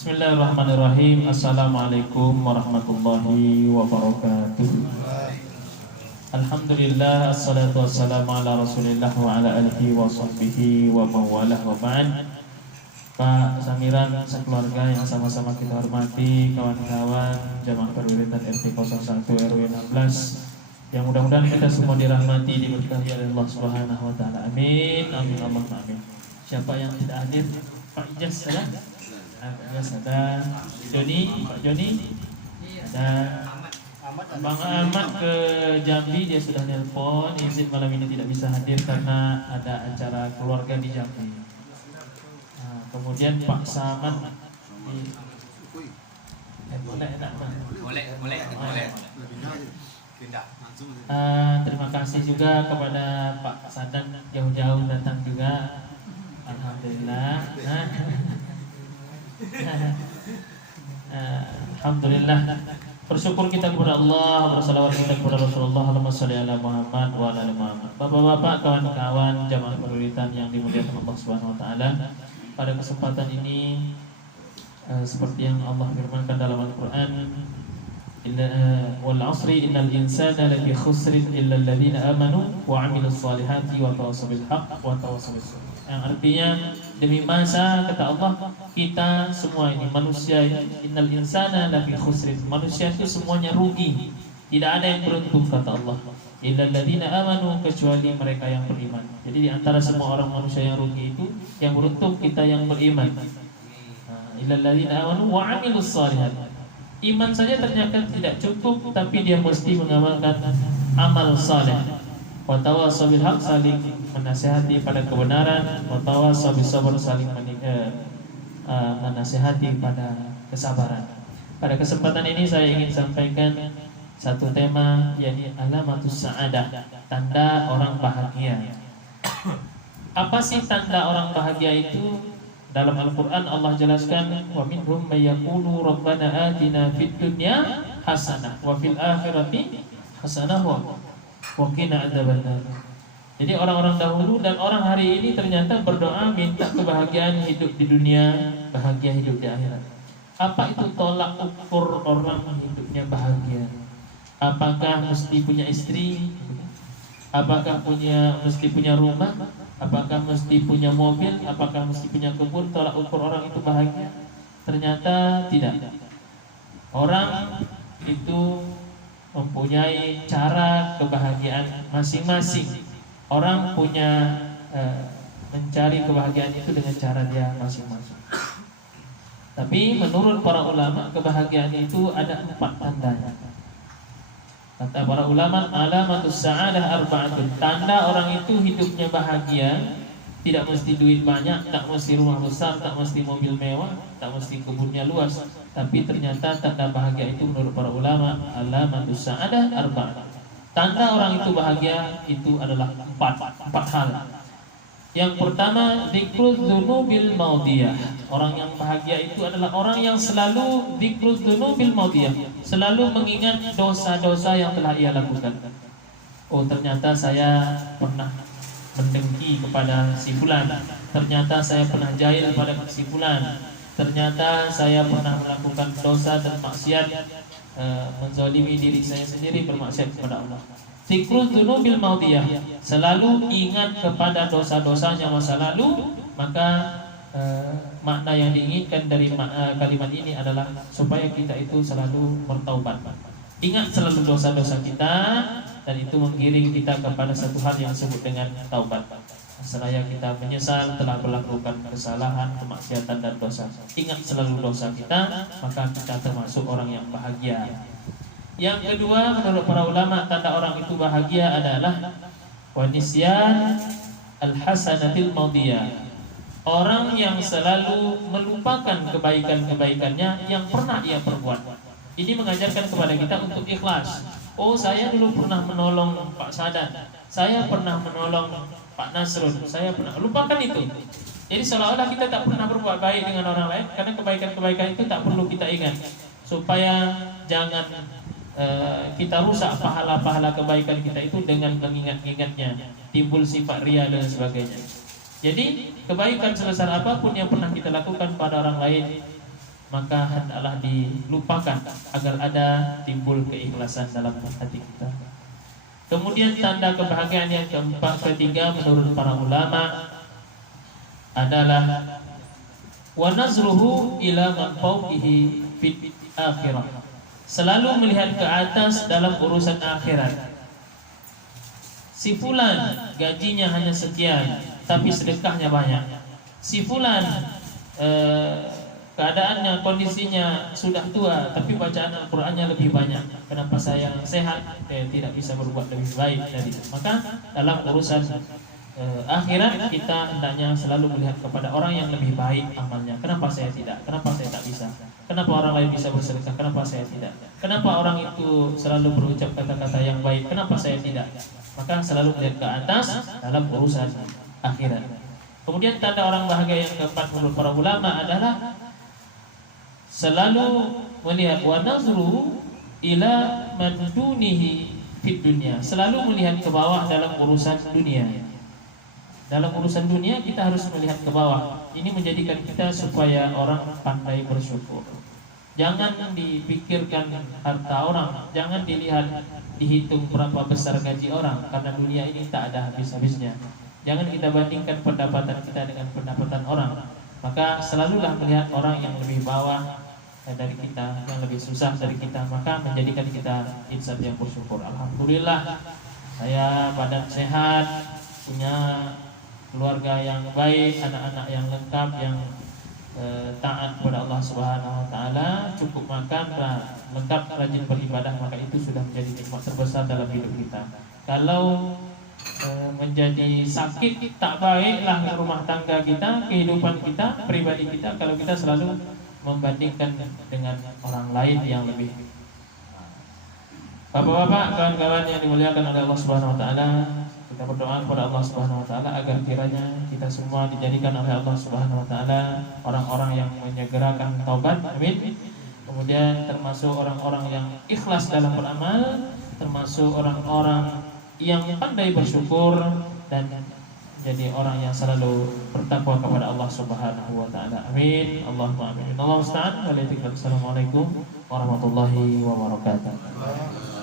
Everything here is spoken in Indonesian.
Bismillahirrahmanirrahim. Assalamualaikum warahmatullahi wabarakatuh. Alhamdulillah, assalatu wassalamu ala rasulillah wa ala alihi wa sahbihi wa mawalah wa ba'd. Pak Samiran, sekeluarga yang sama-sama kita hormati, kawan-kawan jamaah perwiritan RT 01 RW 16, yang mudah-mudahan kita semua dirahmati, diberkahi oleh Allah Subhanahu wa taala. Amin. Amin Allahumma amin. Siapa yang tidak hadir? Pak Ijaz ada? Pak Ijaz ada. Joni, Pak Joni ada. Bang Ahmad ke Jambi, dia sudah nelpon izin malam ini tidak bisa hadir karena ada acara keluarga di Jambi. Nah, kemudian Pak Samad boleh. Terima kasih juga kepada Pak Sadan, jauh-jauh datang juga. Alhamdulillah. Alhamdulillah. Bersyukur kita kepada Allah, bersalawat kita kepada Rasulullah, Allahumma sholli ala Muhammad wa ala ali Muhammad. Bapak-bapak, kawan-kawan jamaah perwiritan yang dimuliakan Allah Subhanahu wa taala. Pada kesempatan ini seperti yang Allah firmankan dalam Al-Qur'an, wal 'asri innal insana lafi khusrin illa alladziina amanu wa 'amilus shalihati wa tawassaw bil haqq wa tawassaw bis sabr. Yang artinya demi masa, kata Allah, kita semua ini manusia, innal insana lafi khusrin, manusia itu semuanya rugi, tidak ada yang beruntung, kata Allah, illal ladzina amanu, kecuali mereka yang beriman. Jadi di antara semua orang manusia yang rugi itu, yang beruntung kita yang beriman. Illal ladzina amanu wa 'amilus shalihat. Iman saja ternyata tidak cukup, tapi dia mesti mengamalkan amal saleh. Wa tawassaw bil haqq, saling menasihati pada kebenaran. Wa tawassaw bis sabr, saling menasihati pada kesabaran. Pada kesempatan ini saya ingin sampaikan satu tema, yakni alamatus sa'adah, tanda orang bahagia. Apa sih tanda orang bahagia itu? Dalam Al-Quran Allah jelaskan, wa minhum may yaqulu rabbana atina fid dunya hasanah wa fil akhirati hasanah wa qina adzabannar. Jadi orang-orang dahulu dan orang hari ini ternyata berdoa minta kebahagiaan hidup di dunia, bahagia hidup di akhirat. Apa itu tolak ukur orang hidupnya bahagia? Apakah mesti punya istri? Apakah mesti punya rumah? Apakah mesti punya mobil? Apakah mesti punya kebun? Tolak ukur orang itu bahagia? Ternyata tidak. Orang itu mempunyai cara kebahagiaan masing-masing. Orang punya mencari kebahagiaan itu dengan cara dia masing-masing. Tapi menurut para ulama, kebahagiaan itu ada 4 tandanya. Kata para ulama, alamatus sa'adah arba'atun. Tanda orang itu hidupnya bahagia, tidak mesti duit banyak, tak mesti rumah besar, tak mesti mobil mewah, tak mesti kebunnya luas. Tapi ternyata tanda bahagia itu menurut para ulama, alamatus sa'adah arba'atun. Tanda orang itu bahagia itu adalah 4 hal. Yang pertama, dzikrul dzunubil maudiyah. Orang yang bahagia itu adalah orang yang selalu dzikrul dzunubil maudiyah, selalu mengingat dosa-dosa yang telah ia lakukan. Oh, ternyata saya pernah mendengki kepada si fulan. Ternyata saya pernah jahil pada si fulan. Ternyata saya pernah melakukan dosa dan maksiat, menzalimi diri saya sendiri, bermaksiat kepada Allah. Dzikrul dzunubil maudiyah, selalu ingat kepada dosa-dosanya masa lalu. Maka makna yang diinginkan dari kalimat ini adalah supaya kita itu selalu bertaubat. Ingat selalu dosa-dosa kita, dan itu menggiring kita kepada satu hal yang disebut dengan taubat. Seraya kita menyesal telah melakukan kesalahan, kemaksiatan dan dosa. Ingat selalu dosa kita, maka kita termasuk orang yang bahagia. Yang kedua, menurut para ulama, tanda orang itu bahagia adalah wanisyan al-hasanatil maudiyah. Orang yang selalu melupakan kebaikan-kebaikannya yang pernah ia perbuat. Ini mengajarkan kepada kita untuk ikhlas. Oh, saya dulu pernah menolong Pak Sadan, saya pernah menolong Pak Nasrul, saya pernah. Lupakan itu. Jadi seolah-olah kita tak pernah berbuat baik dengan orang lain, karena kebaikan-kebaikan itu tak perlu kita ingat, supaya jangan kita rusak pahala-pahala kebaikan kita itu dengan mengingat-ingatnya, timbul sifat ria dan sebagainya. Jadi kebaikan sebesar apapun yang pernah kita lakukan pada orang lain, maka hendaklah dilupakan agar ada timbul keikhlasan dalam hati kita. Kemudian tanda kebahagiaan yang ketiga menurut para ulama adalah wa nazruhu ila man fawqihi fit akhirah. Selalu melihat ke atas dalam urusan akhirat. Si fulan gajinya hanya sekian, tapi sedekahnya banyak. Si fulan keadaannya, kondisinya sudah tua, tapi bacaan Al-Qur'annya lebih banyak. Kenapa saya sehat tidak bisa berbuat lebih baik dari itu? Maka dalam urusan akhirat kita hendaknya selalu melihat kepada orang yang lebih baik amalnya. Kenapa saya tidak? Kenapa saya tak bisa? Kenapa orang lain bisa bersedekah? Kenapa saya tidak? Kenapa orang itu selalu berucap kata-kata yang baik? Kenapa saya tidak? Maka selalu melihat ke atas dalam urusan akhirat. Kemudian tanda orang bahagia yang keempat menurut para ulama adalah selalu melihat wa nazru ila man dunihi fid dunya. Selalu melihat ke bawah dalam urusan dunia. Dalam urusan dunia kita harus melihat ke bawah. Ini menjadikan kita supaya orang pandai bersyukur. Jangan dipikirkan harta orang, jangan dilihat dihitung berapa besar gaji orang, karena dunia ini tak ada habis-habisnya. Jangan kita bandingkan pendapatan kita dengan pendapatan orang. Maka selalulah melihat orang yang lebih bawah dari kita, yang lebih susah dari kita, maka menjadikan kita insan yang bersyukur. Alhamdulillah saya badan sehat, punya keluarga yang baik, anak-anak yang lengkap, yang taat kepada Allah Subhanahu wa taala, cukup makan, lengkap, rajin beribadah, maka itu sudah menjadi nikmat terbesar dalam hidup kita. Kalau menjadi sakit, tak baiklah rumah tangga kita, kehidupan kita, pribadi kita, kalau kita selalu membandingkan dengan orang lain yang lebih. Bapak-bapak, kawan-kawan yang dimuliakan oleh Allah Subhanahu wa taala, kita berdoa kepada Allah Subhanahu wa taala agar kiranya kita semua dijadikan oleh Allah Subhanahu wa taala orang-orang yang menyegerakan taubat. Amin. Kemudian termasuk orang-orang yang ikhlas dalam beramal, termasuk orang-orang yang pandai bersyukur dan jadi orang yang selalu bertakwa kepada Allah Subhanahu wa taala. Amin. Allahumma amin. Allahumma musta'an. Assalamualaikum warahmatullahi wabarakatuh.